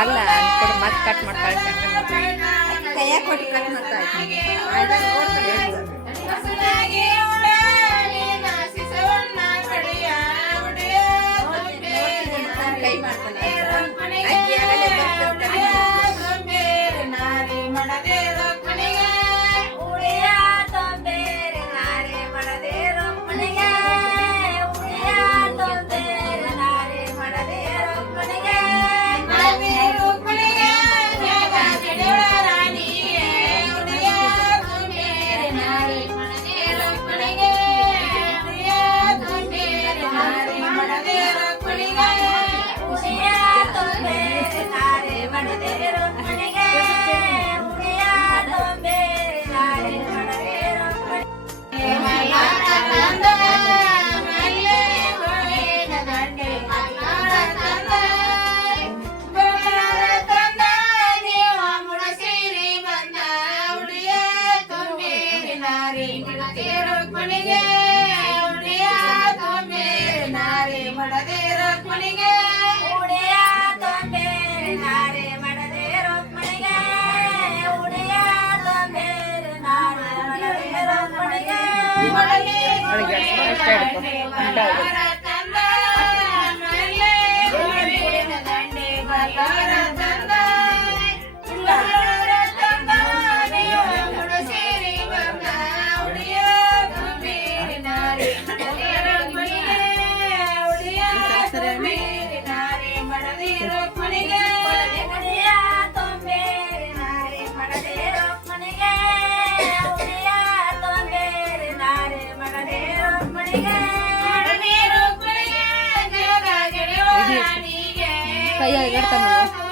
ಅಲ್ಲ ಅನ್ಕೊಂಡು ಮತ್ತೆ ಕಟ್ ಮಾಡ್ತಾ ಕೈಯಾಗ ಕೊಟ್ಟು ಕಟ್ ಮಾಡ್ತಾ ಕೈ ಮಾಡ್ತಾನೆ டாட்டா Jaya Garta Menor.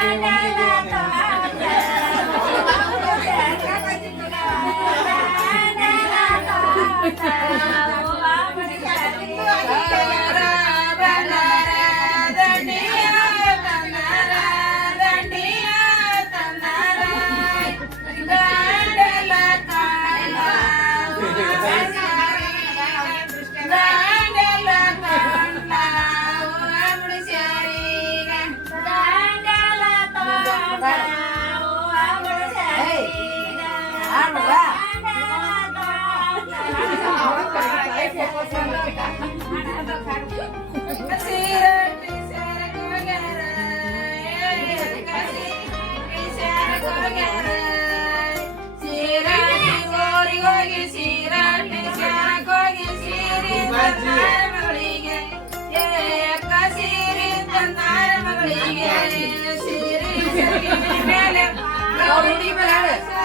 ಹೋಗಿ Tony it.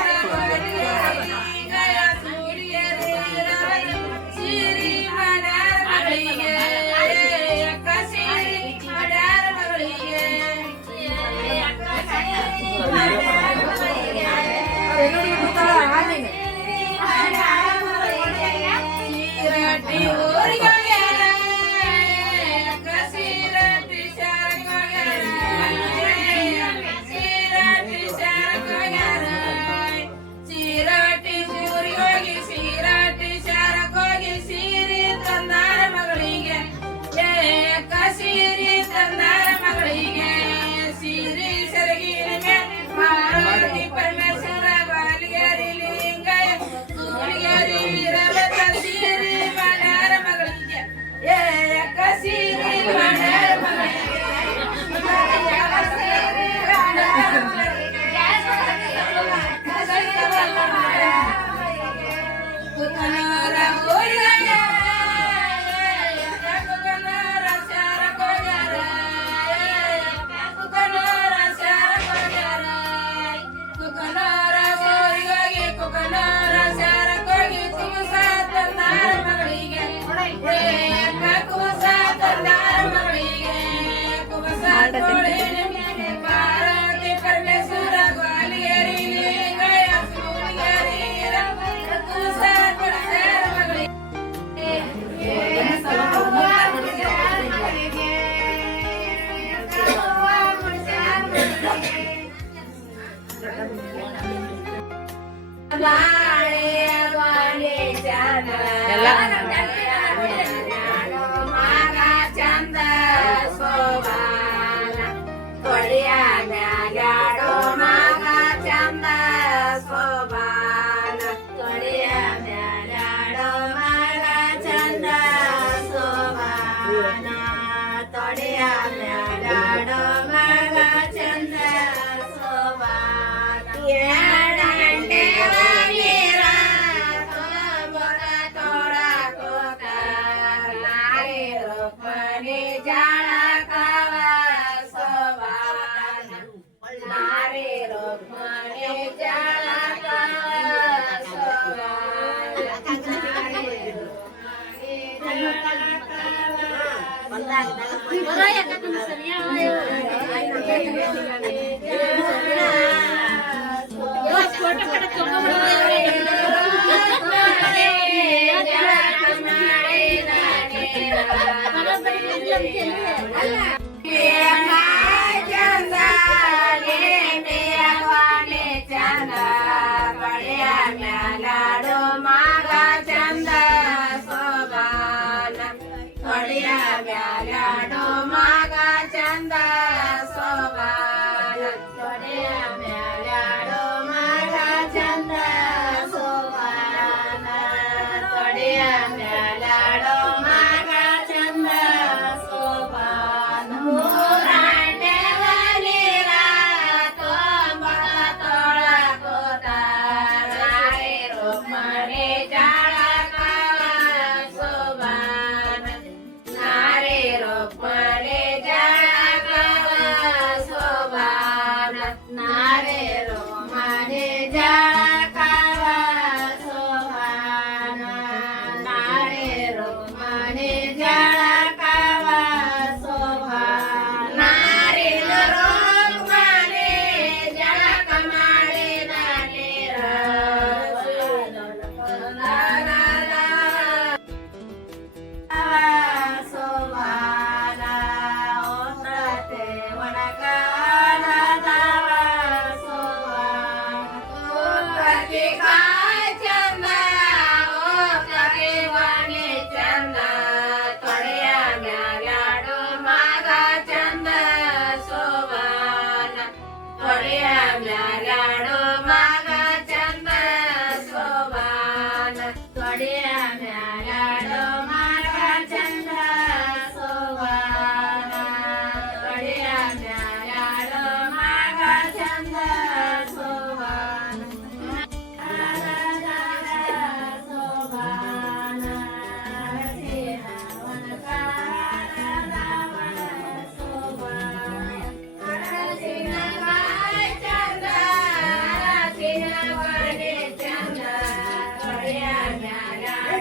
ಅಲ್ಲ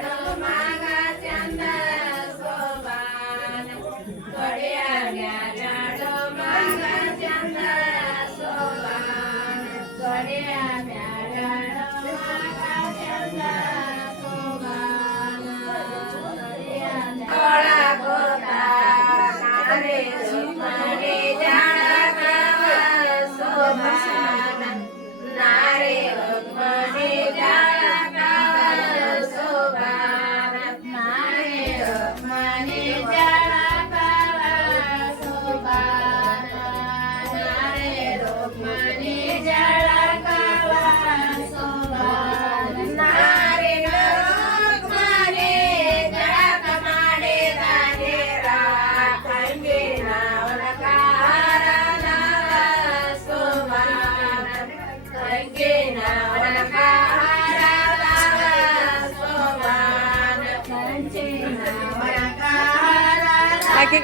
Pedra do mar.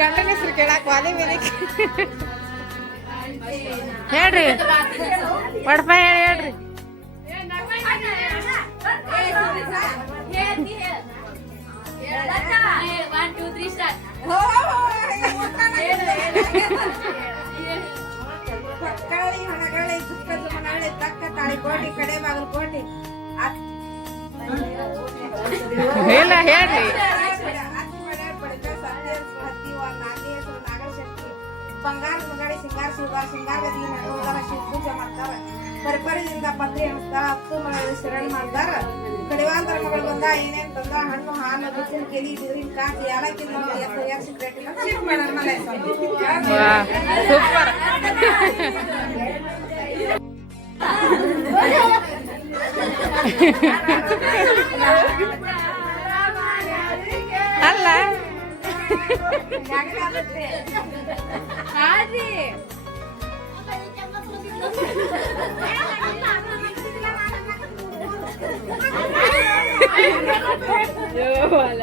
ಗಂಡನ ಹೆಸರು ಕೇಳಕ್ ವಾದಿ ಮೇಲೆ ಹೇಳ್ರಿ. ವಡಪ ಹೇಳಿ ಹೇಳ್ರಿ. ಕಾಳಿ ಹಣಗಾಳಿ ದುಃಖದ ಮನಾಳಿ ತಕ್ಕ ತಾಳಿ ಕೋಟಿ ಕಡೆ ಬಾಗಿಲು ಕೋಟಿ. ಇಲ್ಲ ಹೇಳ್ರಿ. ಮಗಡಿ ಶೃಂಗಾರ ಶೃಂಗಾರ ಗತಿ ನಡುವುದರ ಶಿವ ಪೂಜೆ ಮಾಡ್ತಾರ ಪರಿಪರಿದಿಂದ ಪತ್ರಿ ಅನಿಸ್ತಾರ ಹತ್ತು ಮನೆಯಲ್ಲಿ ಶರಣ ಮಾಡ್ತಾರ. ಕಡಿವಾಂತರ ಮಗಳು ಬಂದ ಏನೇನ್ ತಂದ ಹಣ್ಣು ಹಾಲು ಬಿಸಿಲು ಕೆಲಿ ನೀರಿನ ಕಾಕಿ ಯಾಲಕ್ಕಿ ಶಿವ ಮಾಡೋಣ ಮನೆ ವಾ ಸೂಪರ್ ಅಲ್ಲ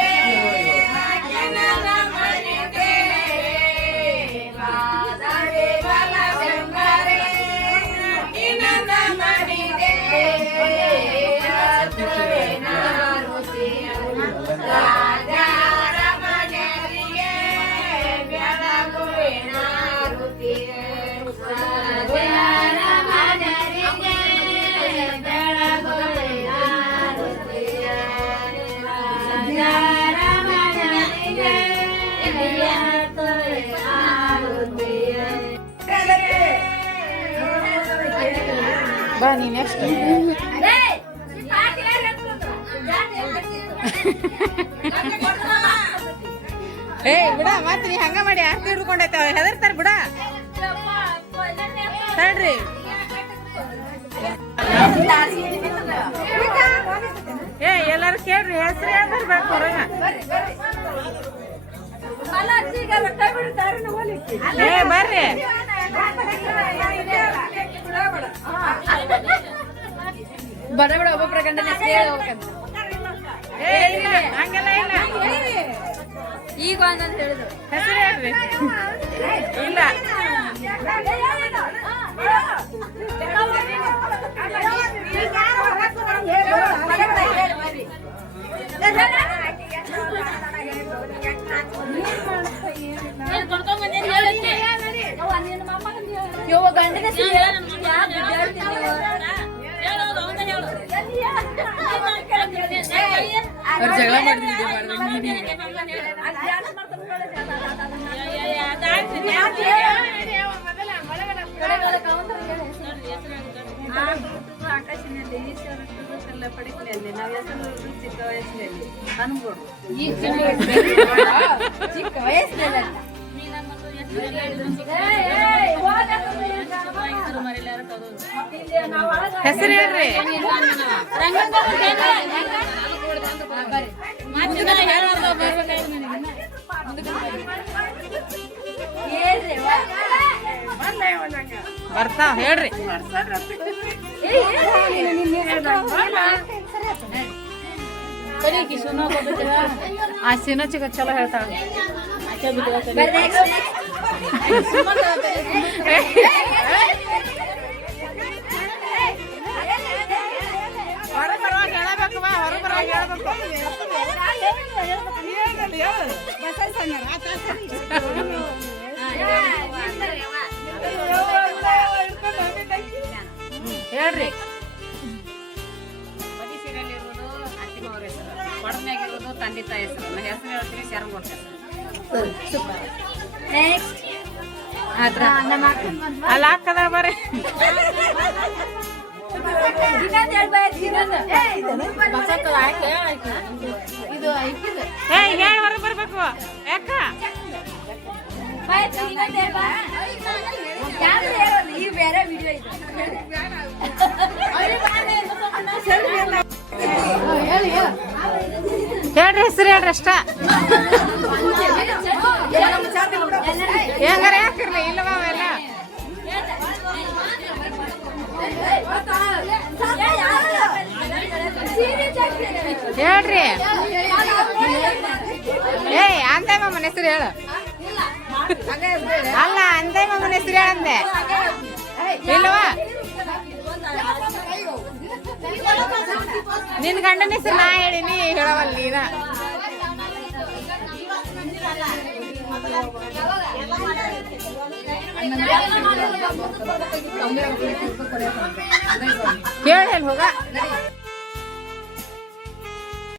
ನೀ ನೆಕ್ಸ್ಟ್ ಏ ಬಿಡ ಮತ್ ನೀ ಹಂಗ ಮಾಡಿ ಆರ್ತಿ ಹಿಡ್ಕೊಂಡೈತೆ ಹೆದರ್ತಾರ ಬಿಡ. ತಡ್ರಿ. ಏ ಎಲ್ಲಾರು ಕೇಳ್ರಿ ಹೆಸರು ಯಾವ್ದಾರು ಬೇಕು ಹೊರಗ? ಏ ಬರ್ರಿ. ಬಡ ಬಡ ಒಬ್ಬೊಬ್ಬರ ಗಂಡನ ಹೋಗ್ಬೇಕಂತ ಏ ಇಲ್ಲ ಹಂಗೆಲ್ಲ ಇಲ್ಲ. ಈಗ ಒಂದೊಂದು ಹೇಳಿದ್ರು. ಹೆಸರು ಹೇಳ್ಬೇಕು. ಇಲ್ಲ. ಚಿಕ್ಕ ವಯಸ್ಸಿನಲ್ಲಿ ಹೆಸರು ಹೇಳ್ರಿ ಬರ್ತಾವ ಹೇಳ್ರಿ. ಆ ಸಿನೋ ಚಿಕ್ಕ ಚಲೋ ಹೇಳ್ತಾಳ. ಹೇಳಬೇಕು ಹೇಳ್ರಿ ಬದಿ ಹೆಸರು. ಕೊಡನ್ಯಾಗ ಇರೋದು ತಂದೆ ತಾಯಿ ಹೆಸರು. ನನ್ನ ಹೆಸರು ಹೇಳ್ತೀನಿ ಶರಣ್ ಹೆಸರು. ಆತ್ರ ಅಲ್ಲ ಹಾಕದ ಬರ್ರಿ ಬರ್ಬೇಕು. ಯಾಕ? ಹೇಳ್ರಿ ಹೆಸರು ಹೇಳ್ರಿ ಅಷ್ಟ. ಹೆಂಗಾರ ಯಾಕಿರ್ಲಿ? ಇಲ್ಲವ ಅವೆಲ್ಲ ಹೇಳ್ರಿ. ಏಯ್ ಅಂತ ಮನೆ ಹೆಸರು ಹೇಳು. ಅಲ್ಲ, ಅಂದೆ ಮಗನ ಹೆಸರು ಹೇಳಂದೆ. ಇಲ್ಲವಾ? ನಿನ್ ಗಂಡನ ಹೆಸರು ನಾ ಹೇಳಿನಿ ಹೇಳವಲ್ಲ ನೀನ. ಹೇಳ ಹೋಗ